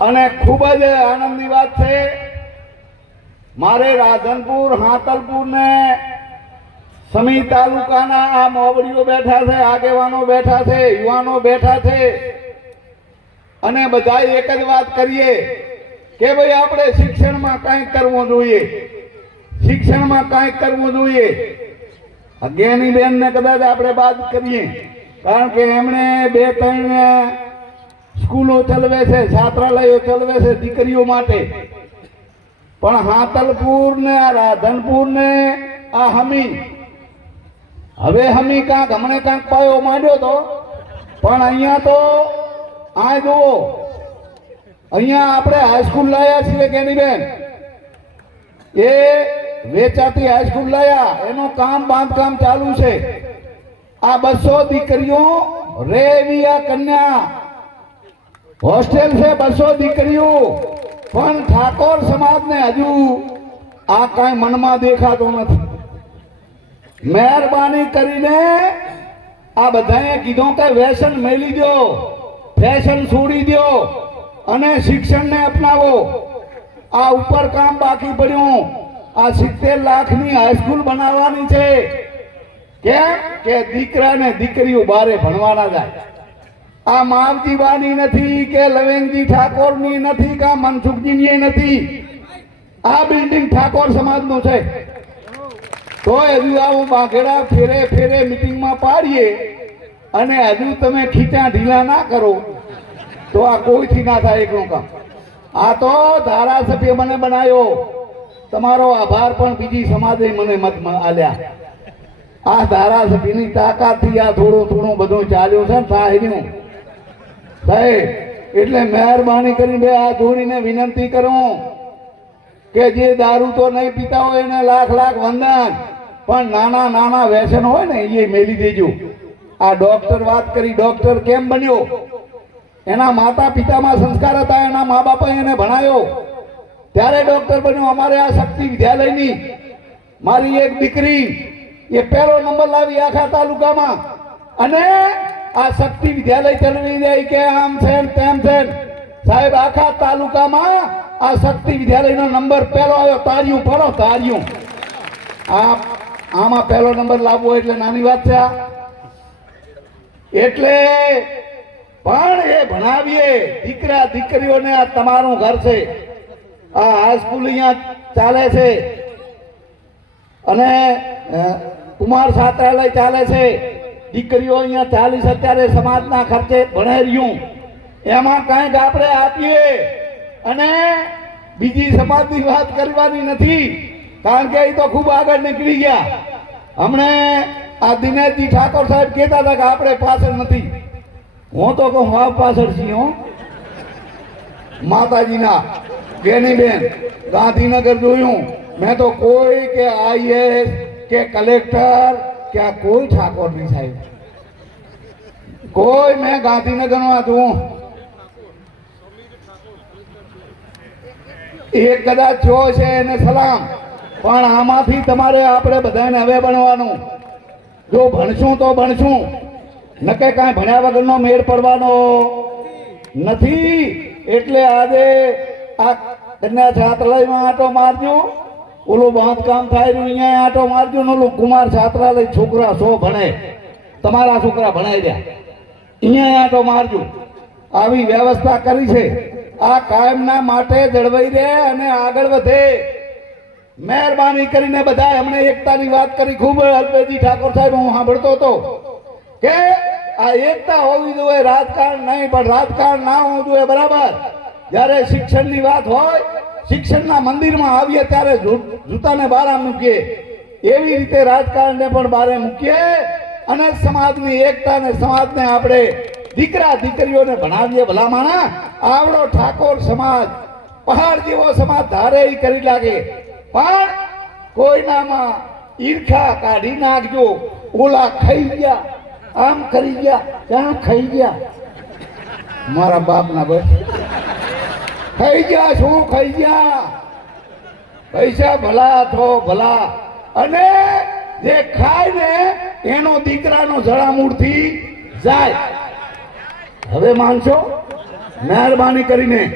અને ખૂબ જ આનંદની વાત છે. મારે રાધનપુર હાતલપુર ને સમી તાલુકાના આ મોવડીઓ બેઠા છે, આગેવાનો બેઠા છે, યુવાનો બેઠા છે. અને બધા એક જ વાત કરીએ કે ભાઈ આપણે શિક્ષણમાં કંઈક કરવું જોઈએ. શિક્ષણમાં કંઈક કરવું જોઈએ. અજ્ઞાની બેનને કદાચ આપણે બાદ કરીએ. કારણ કે એમણે બે, ત્રણ સ્કૂલો ચલાવે છે, છાત્રાલયો ચલાવે છે દીકરીઓ માટે. પણ હાતલપુર ને આ રાધનપુર ને આ હમી. હવે હમી કાંક હમણે કાંક પાયો માંડ્યો તો. પણ અહીંયા તો, આ જુઓ. અહીંયા આપણે હાઈસ્કૂલ લાયા છીએ કેની બેન એ વેચાતી હાઈસ્કૂલ લાયા, એનું કામ બાંધકામ ચાલુ છે. આ બસો દીકરીઓ રેવિયા કન્યા. હોસ્ટેલ છે, બસો દીકરીઓ. પણ ઠાકોર સમાજને હજુ આ કાંઈ મનમાં દેખાતો નથી. મહેરબાની કરીને આ બધાએ કીધું કે વ્યસન મેલી દો, ફેશન છોડી દો અને શિક્ષણને અપનાવો. આ ઉપર કામ બાકી પડ્યું. આ સિત્તેર લાખની હાઈસ્કૂલ બનાવવાની છે. કેમ? કે દીકરા ને દીકરીઓ બારે ભણવાના જાય. આ માવજીવાની નથી કે લવેંગજી ઠાકોરની નથી કે મનસુખજીની નથી. આ બિલ્ડિંગ ઠાકોર સમાજનું છે. તો હજુ આવું બાઘેડા ફેરે ફેરે મિટિંગમાં પાડીએ અને હજુ તમે ખીચા ઢીલા ના કરો, તો આ કોઈથી ના થાય એકનું કામ. આ તો ધારાસભ્ય મને બનાવ્યો તમારો આભાર પણ બીજી સમાજે મને મત આલ્યા. આ ધારાસભ્યની તાકાતથી આ થોડું થોડું બધું ચાલ્યું છે ને સાહેબનું. સાહેબ એટલે મહેરબાની કરીને બે આ જોડીને વિનંતી કરું કે જે દારૂ તો નહીં પીતા હોય એને લાખ લાખ વંદન. પણ નાના નાના વ્યસન હોય ને એ મેલી દેજો. આ ડોક્ટર વાત કરી, ડોક્ટર કેમ બન્યો? એના માતા પિતામાં સંસ્કાર હતા, એના મા બાપા એને ભણાયો. ત્યારે ડોક્ટર બન્યો, અમારે આ શક્તિ વિદ્યાલયની. મારી એક દીકરી, એ પહેલો નંબર લાવી આખા તાલુકામાં. અને આ શક્તિ વિદ્યાલય ચલાવી જાય કે આમ છે તેમ છે સાહેબ, આખા તાલુકામાં આ શક્તિ વિદ્યાલયનો નંબર પહેલો આવ્યો, તાર્યું પડો તાર્યું. આ આમાં પહેલો નંબર લાવવો એટલે નાની વાત છે આ. એટલે પણ એ ભણાવીએ, દીકરા, દીકરીઓને આ તમારું ઘર છે. આ હાઈસ્કૂલ અહીંયા ચાલે છે. અને કુમાર છાત્રાલય ચાલે છે. દીકરીઓ અહીંયા ચાલીસ અત્યારે સમાજના ખર્ચે ભણાઈ રહ્યું. એમાં કંઈક આપણે આપીએ અને બીજી સમાજની વાત કરવાની નથી, કારણ કે એ તો ખૂબ આગળ નીકળી ગયા. હમણે આ દિનેશજી ઠાકોર સાહેબ કહેતા હતા કે આપણે પાછળ નથી. હું તો કહું, હા, પાછળ છીએ, હું. માતાજીના બેની બેન, ગાંધીનગર જોયું. મેં તો કોઈ કે આઈએસ કે કલેક્ટર કે આ કોઈ ઠાકોર નહીં સાહેબ. કોઈ મેં ગાંધીનગરમાં જોઉં એક કદાચ જો છે એને સલામ. પણ આમાંથી તમારે આપણે બધાને હવે ભણવાનું. જો ભણશું તો ભણશું. નકે કાંઈ ભણ્યા વગરનો મેળ પડવાનો. નથી. એટલે આજે આ કન્યા છાત્રાલયમાં આટો મારજો. ઓલું બાંધકામ થાય રહ્યું, અહીંયા આટો મારજો ને ઓલું કુમાર છાત્રાલય છોકરા સો ભણે. તમારા છોકરા ભણાઈ રહ્યા. અહીંયા આટો મારજો. આવી વ્યવસ્થા કરી છે. આ કાયમના માટે જળવાઈ રહે અને આગળ વધે. મહેરબાની કરીને બધા એમણે એકતાની વાત કરી. ખૂબ અલ્પેજી ઠાકોર સાહેબ, હું સાંભળતો હતો કે આ એકતા હોવી જોઈએ, રાજકારણ નહીં, પણ રાજકારણ ના હોવું જોઈએ, બરાબર? જ્યારે શિક્ષણની વાત હોય શિક્ષણના મંદિરમાં આવીએ ત્યારે જૂતાને બહાર મૂકીએ. એવી રીતે રાજકારણને પણ બહાર મૂકીએ અને સમાજની એકતા અને સમાજને આપણે દીકરા દીકરીઓને ભણાવીએ ભલામણા. આવડો ઠાકોર સમાજ, પહાડ જેવો સમાજ ધારે એ કરી લાગે. પણ કોઈનામાં ઈર્ખા કાઢી નાખજો. ઓલા ખાઈ ગયા, આમ કરી ગયા, ત્યાં ખાઈ ગયા. મારા બાપના ભાઈ ખાઈ ગયા, શું ખાઈ ગયા? પૈસા ભલા થો ભલા. અને જે ખાય ને, એનો દીકરાનો જળામૂળથી જાય. હવે માનશો? મહેરબાની કરીને.